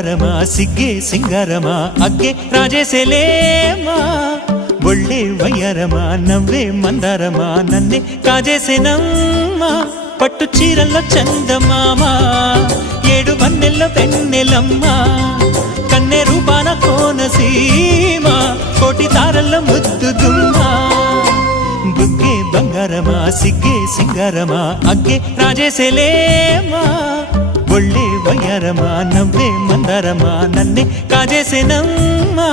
ಬಂಗಾರಮಾ ಸಿಗ್ಗೆ ಸಿಂಗಾರಮಾ ಅಗ್ಗೆ ರಾಜೇಸೆಲೇಮಾ ಒಳ್ಳೆ వయ్యారమా నవ్వే మందారమా నన్నే కాజేసేనమ్మా పట్టు చీరల్లో చందమామ ఏడు వన్నెల్లో వెన్నెలమ్మ కన్నె రూపాన కోనసీమ కోటి తారల్లో ముద్దు గుమ్మ బుగ్గే బంగారమా సిగ్గే సింగారమా అగ్గే రాజేసెలేమా ఒళ్ళే వయ్యారమా నవ్వే మందారమా నన్నే కాజేసేనమ్మా